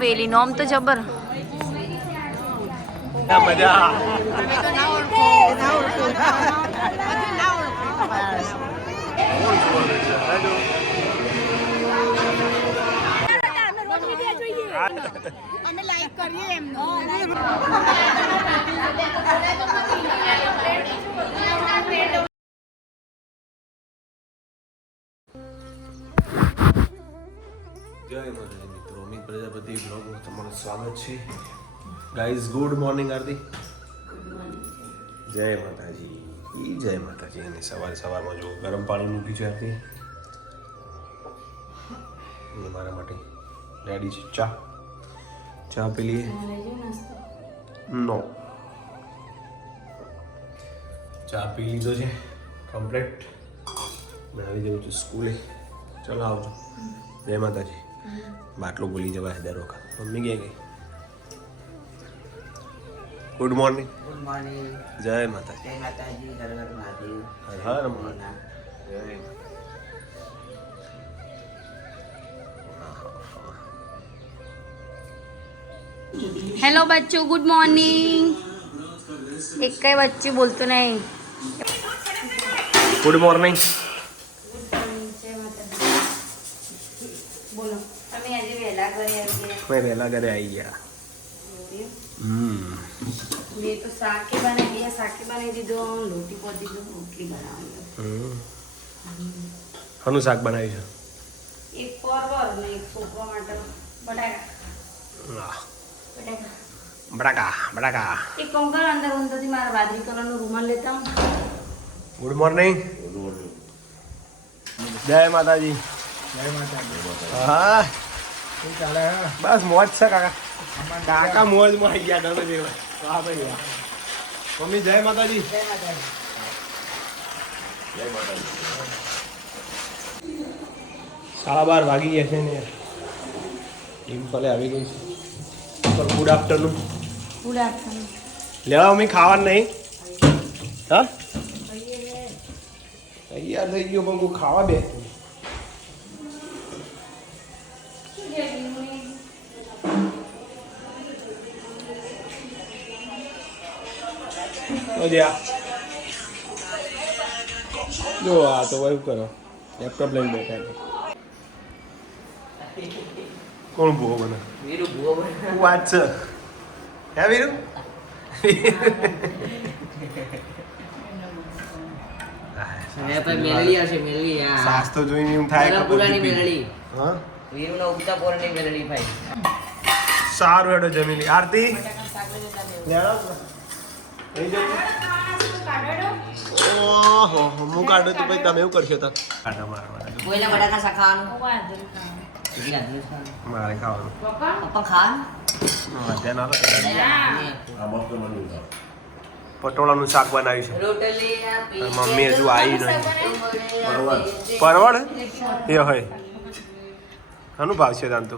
વેલી નોમ તો જબર મજા અમે લાઈક કરીએ એમનો જય માતાજી મિત્રો, અમિત પ્રજાપતિ બ્લોગમાં તમારું સ્વાગત છે. ગાઈઝ ગુડ મોર્નિંગ આરતી. જય માતાજી, જય માતાજી. અને સવારમાં જો ગરમ પાણી મૂકી છે આરતી અને મારા માટે રેડી છે ચા પી લઈએ. નો ચા પી લીધો છે કમ્પ્લીટ. મેં આવી જવું છું સ્કૂલે. ચલો આવજો. જય માતાજી. બાટલો ભૂલી જવાય દર વખત. મમ્મી ક્યાં ગઈ? Good morning. Good morning. જય માતાજી. જય માતાજી. હર હર મહાદેવ. હર હર મહાદેવ. જય. હેલો બચ્ચું ગુડ મોર્નિંગ. એક કઈ બચ્ચું બોલતું નહીં. Good morning. બોલો તમે આજે વહેલા ઘરે આવી ગયા? મેં વહેલા ઘરે આવી ગયા. મેં તો શાકે બનાવી દીધા, શાકે બનાવી દીધો, રોટી પર દીધું, રોટલી બનાવી. શાનું શાક બનાવ્યું છે? એક પરવર ને એક છોકરો માટે બટાકા. બટાકા. એક કામ કરો, અંદરથી મારા વાદળી કલરનો રૂમાલ લેતા હું. Good morning. જય માતાજી. હા બસ મોજ છે કાકા. કાકા મોજમાં આવી ગયા તમે જેવા. વાહ ભાઈ વાહ. મમ્મી જય માતાજી. જય માતાજી. જય માતાજી. 12:30 વાગી ગયા છે ને યાર. ડિમ્પલે આવી ગઈ છે. Good afternoon. Good afternoon. લેવા મમ્મી ખાવાનું નહીં? હા તૈયાર થઈ ગયો પણ હું ખાવા બે. જો આ તો એવું કરો લેપટોપ લઈને બેઠા છે. કોણ ભૂવો બને? વીરુ ભૂવો બને. શું વાત છે હે વીરુ? મેલડી હશે મેલડી. હા સાસ તો જોઈને એમ થાય કે પુરાની મેલડી. હા વીરુનો ઉગતા પોરની મેલડી ભાઈ. સારું હેડો જમીલી. આરતી ઓહો હું કાઢું તો ભાઈ તમે એવું કરશો તો કાઢા મારવાના. કોઈના બટાકા શાક ખાવાનું. મારે ખાવાનું. પપ્પા ખાવાનું. ધ્યાન આપો. પટોળાનું શાક બનાવ્યું છે. રોટલી આપી. મમ્મી હજુ આવી નહીં. પરવળ એ હોય શાનું ભાવ છે તાન તો?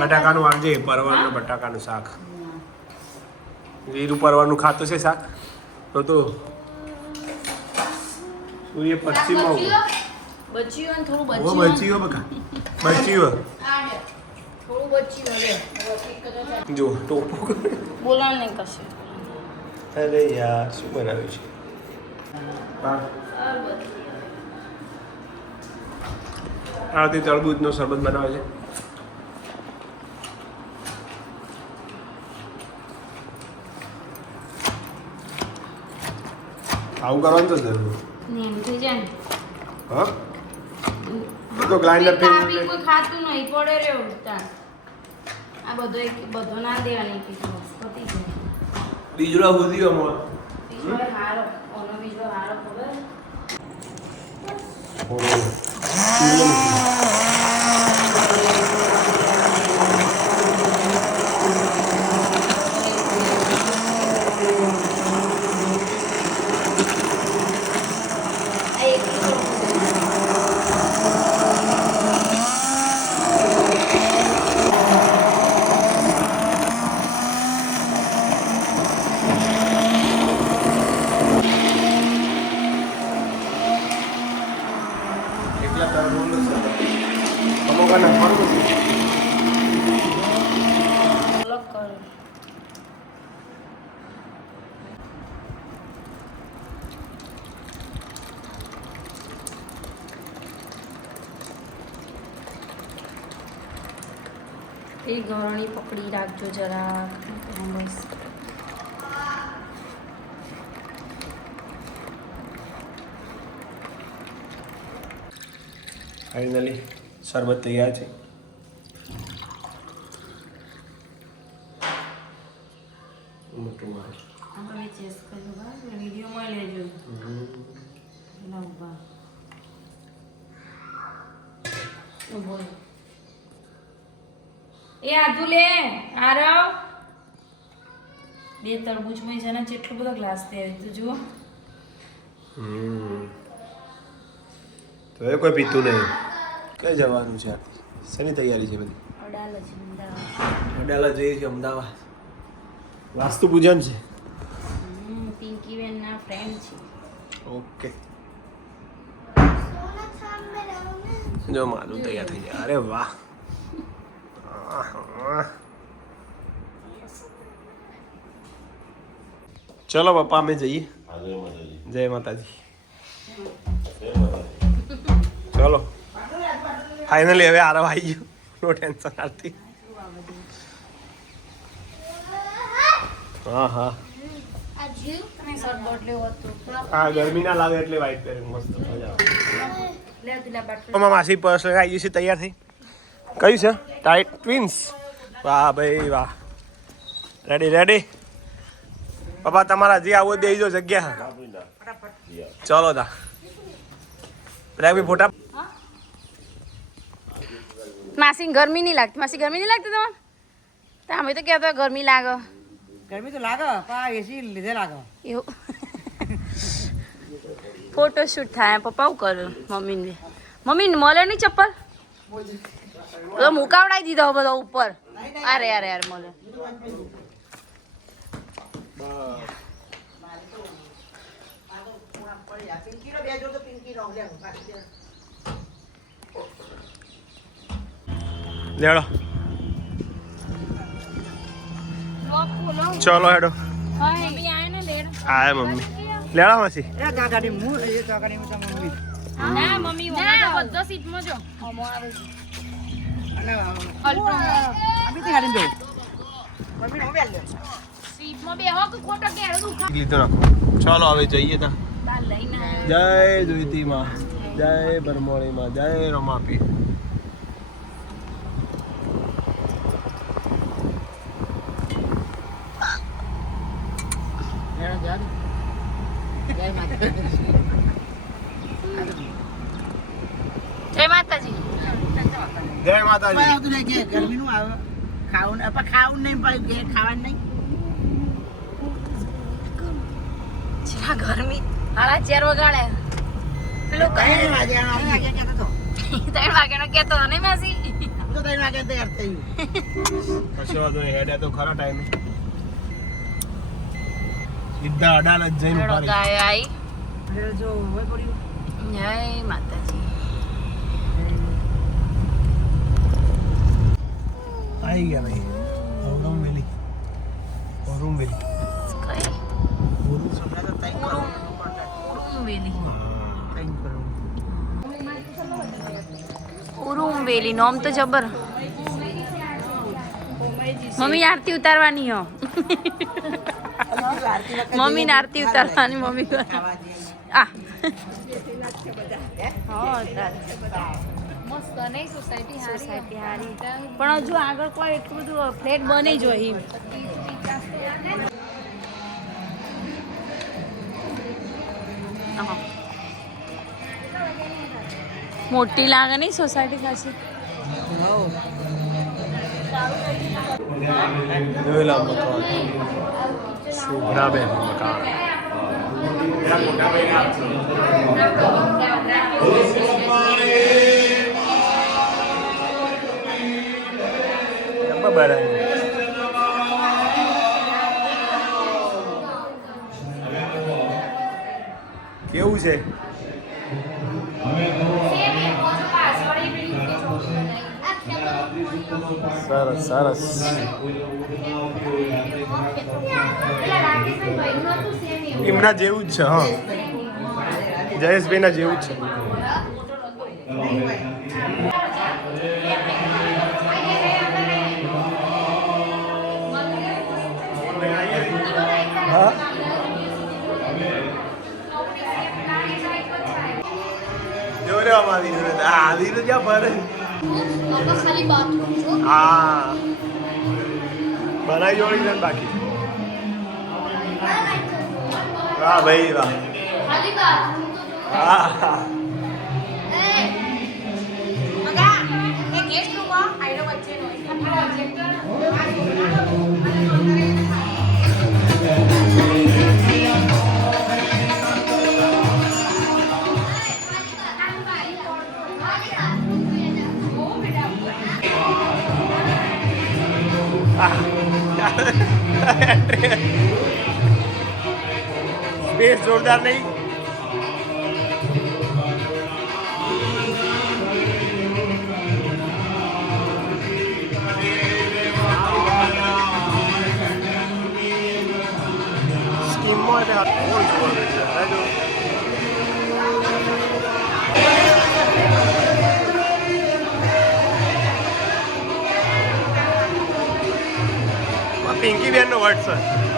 બટાકાનું આપજે. પરવળનું બટાકાનું શાક. વીરું પરવળનું ખાતું છે શાક તો સૂર્ય પશ્ચિમમાં બચ્યું ને થોડું ઓ બચ્યું બકા બચ્યું થોડું બચ્યું હવે જો ટોપો બોલાણ નહીં કશું. અરે યાર શું બનાવ્યું છે? આરતી તરબૂચનો શરબત બનાવે છે. આવું કરવાનું તો જરૂર. નેમ થઈ જાય ને. હા તો ગ્રાઇન્ડર કાપી કોઈ ખાતું નહીં પડે રે ઉડતા. આ બધો ના દેવાની પીઠો પતી જાય. બીજડો સુધી અમાર બીજો હારો ઓનો બીજો હારો ખબર. એકલા તાર બોલ છે અમુક આને ફરવું છે. એ ગરણી પકડી રાખજો જરાક. બસ ફાઇનલી શરબત તૈયાર છે. મોટું મારે આપણે ચેસ કરજો બસ વિડીયોમાં લેજો. એલા ઉભા બોલ એ આજુ લે આરવ બે તરબૂચમાં છે ને કેટલો બધો ગ્લાસ તૈયાર તો જુઓ. તો એ કોઈ પીતું નહીં. કઈ જવાનું છે? શેની તૈયારી છે બધી? અડાલજ અમદાવાદ. અડાલા જઈએ છીએ અમદાવાદ. વાસ્તુ પૂજન છે. પિંકી બેન ના ફ્રેન્ડ છે. ઓકે જો મારું તૈયાર થઈ જાય. અરે વાહ. ચલો પપ્પા અમે જઈએ. જય માતાજી. ચલો ફાઇનલી હવે આરવ આવી ગયો. નો ટેન્શન આરતી. હા હા હા ગરમી ના લાગે એટલે વ્હાઈટ પહેરે મસ્ત મજા આવે. માસી પર્સ આવી ગઈ છે તૈયાર થઈ. કયું છે? Tight twins. વાહ ભાઈ વાહ. રેડી રેડી પપ્પા તમારા જે આવું બે જો જગ્યા. ચલો તા બી ફોટા. માસી ગરમી નહીં લાગતી? માસી ગરમી નહીં લાગતી તમારે? તમે તો કહેતો ગરમી લાગે. ગરમી તો લાગે પણ એસી લીધે લાગે. એવું ફોટોશૂટ થાય પપ્પા શું કર્યું મમ્મીને? મમ્મીને મળે નહીં ચપ્પલ? તો મુકાવડાવી દીધો બધો ઉપર. અરે અરે અરે મળે. લેડો ચલો હેડો. આય મમ્મી લેડો માસી. ના મમ્મી બધો સીટમાં જો સીટમાં બેહો કે ખોટો કેળો દુખા. લીધો નાખો. ચલો હવે જઈએ તા. જય જોઈતી માં, જય બરમોળી માં, જય રમાપી. જય માતાજી. જય માતાજી. ગરમી નું આવે ખાવું નહીં ભાઈ ઘેર ખાવાનું નહીં. છેલ્લા ગરમી 4:30 વગાડે. પેલું 3 વાગ્યાનો કહેતો હતો. 3 વાગ્યાનો કહેતો હતો ને માસી? હું તો 3 વાગ્યા તૈયાર થઈ ગયું. કશો વાંધો નહીં હેડે તો ખરા ટાઈમે. સીધા અડાલજ જઈને હેડો ઉભા ગાય આઈ. એટલે જો હવે પડ્યું. જય માતાજી. આવી ગયા ભાઈ. ઓરમ વેલી. ઓરમ વેલી. કઈ ઓરમ મેં તો તઈ વેલી. તઈ કરું. ઉરુમ વેલી નોમ તો જબર. મમ્મી આરતી ઉતારવાની હો. મમ્મી ને આરતી ઉતારવાની. મમ્મી ખાવા જઈએ. આ મસ્ત નહીં સોસાયટી હારી. પણ હજુ આગળ કોઈ એટલું બધું ફ્લેટ બની જોઈ. મોટી લાગે નહીં સોસાયટી ખાસી. જોયેલા મકાન. શુભનાબેન મકાન. કેવું છે? સરસ સરસ. એમના જેવું જ છે. હા જયેશભાઈના જેવું જ છે. આધી તો જ્યાં ભરે ખાલી બાથરૂમ જો હા બનાવી જોડી છે બાકી વાહ ભાઈ વાહ ખાલી બાથરૂમ હા ગેસ્ટ રૂમ આઈનો વચ્ચેનો સ્પેસ જોરદાર નહીં સ્કીમમાં પિંકી બેન નો વર્ડ છે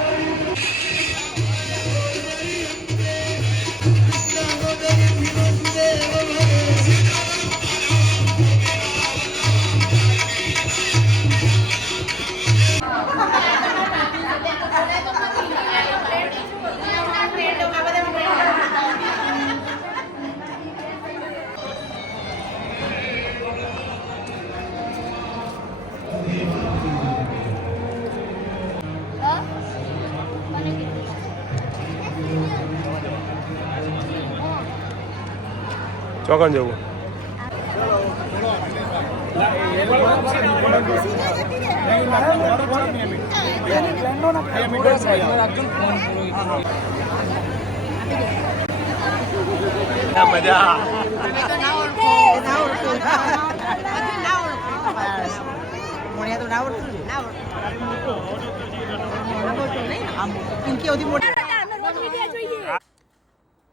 ચોકન જવું મજા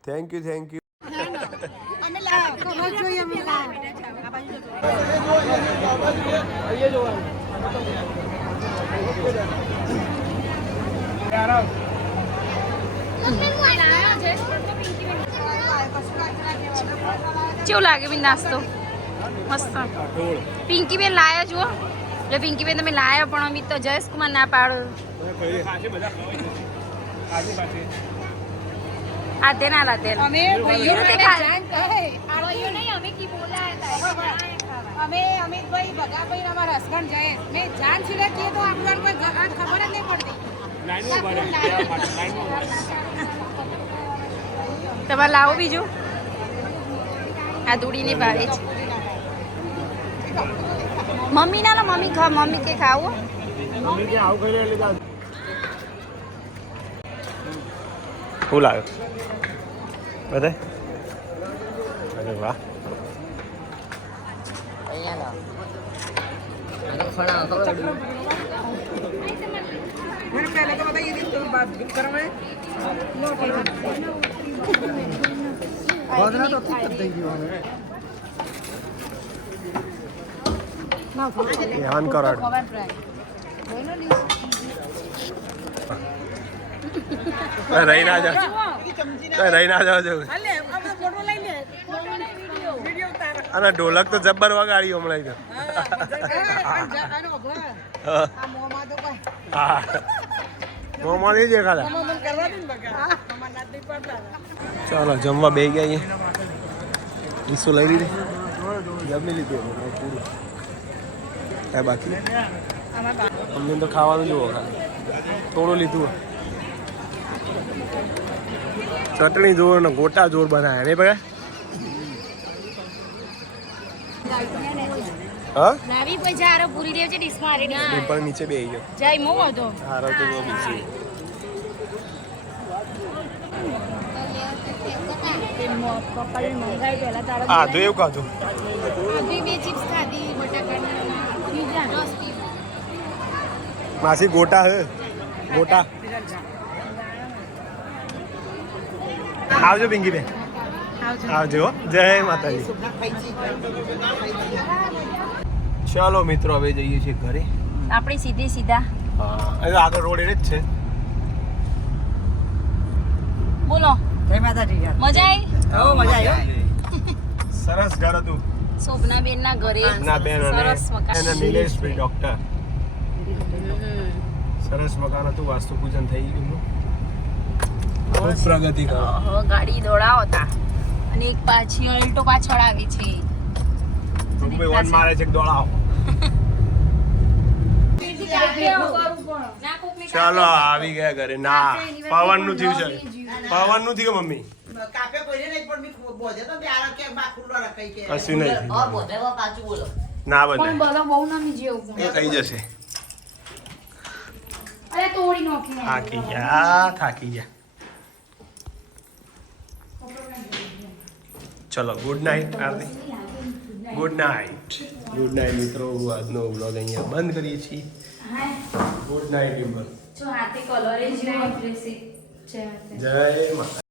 થેન્ક યુ થેન્ક યુ કેવું લાગે બેન નાસ્તો મસ્ત પિંકી બેન લાયા જુઓ જો પિંકી બેન તમે લાયા પણ અમિત તો જયેશ કુમાર ના પાડો આધે ના લાતે અમે અમે અમિતભાઈ ભગાભાઈ અમારા હસબન્ડ જયેશ મેં જાન સિલેક્ટ કીએ તો આપણને કોઈ ખબર જ નહીં પડતી તમારે લાવો બીજું આ દૂડી ને ભાવે છે મમ્મી ના લો મમ્મી મમ્મી કે ખાવું શું લાવ્યો બધે અરે વાહ હેવાન કરાડ રહી ના જાવ રહી ના જાવ જો અને ઢોલક તો જબ્બર વગાડી હમણાં હા મોમાં નહીં દેખાતા ચાલો જમવા બે ગયા ઈસો લઈ લીધી જમી લીધું પૂરું કાંઈ બાકી અમને તો ખાવાનું જુઓ ખાલી થોડું લીધું ચટણી જોર ને ગોટા જોર બનાવ્યા નહીં પગે હા નવી પૈસા આરો પૂરી દેવ છે ડીશમાં રેડી પણ નીચે બે ગયો જય મો હતો હારો તો જો બીજી હા તો એવું કાધું બે ચિપ્સ ખાધી બટાકા માસી ગોટા હે ગોટા આવજો પિંકી બેન આવજો જય માતાજી ચાલો મિત્રો હવે જઈએ છીએ ઘરે આપણે સીધે સીધા હા આગળ રોડ એને જ છે બોલો જય માતાજી મજા આવી મજા આવી સરસ ઘર હતું શોભનાબેન ના ઘરે ના બેન અને સરસ મકાન. એના નિલેશભાઈ ડોક્ટર સરસ મકાન હતું, વાસ્તુ પૂજન થઈ ગયું, ખૂબ પ્રગતિ કરો. હવે ગાડી દોડાવતા અને એક પાછી અલ્ટો પાછળ આવી છે. ભાઈ વન મારે છે દોડાવો. ચાલો આવી ગયા ઘરે. ના પવન નું થયું છે, પવન નું થયું મમ્મી, કાપે કોઈને નહીં પણ મી બોધે તો બ્યારા કે બા ખુલ્લો રખાઈ કે કશું નહીં થયું. બોધે પાછું બોલો. ના બધે બધો બહુ નમી જેવું એ થઈ જશે. અરે તોડી નાખ્યું થાકી ગયા, થાકી ગયા. ચલો ગુડ નાઇટ આરતી. ગુડ નાઇટ, ગુડ નાઇટ મિત્રો. આજનો વ્લોગ અહીંયા બંધ કરીએ છીએ. Good night Dimple. જો હાથે કલર જ જય માતા.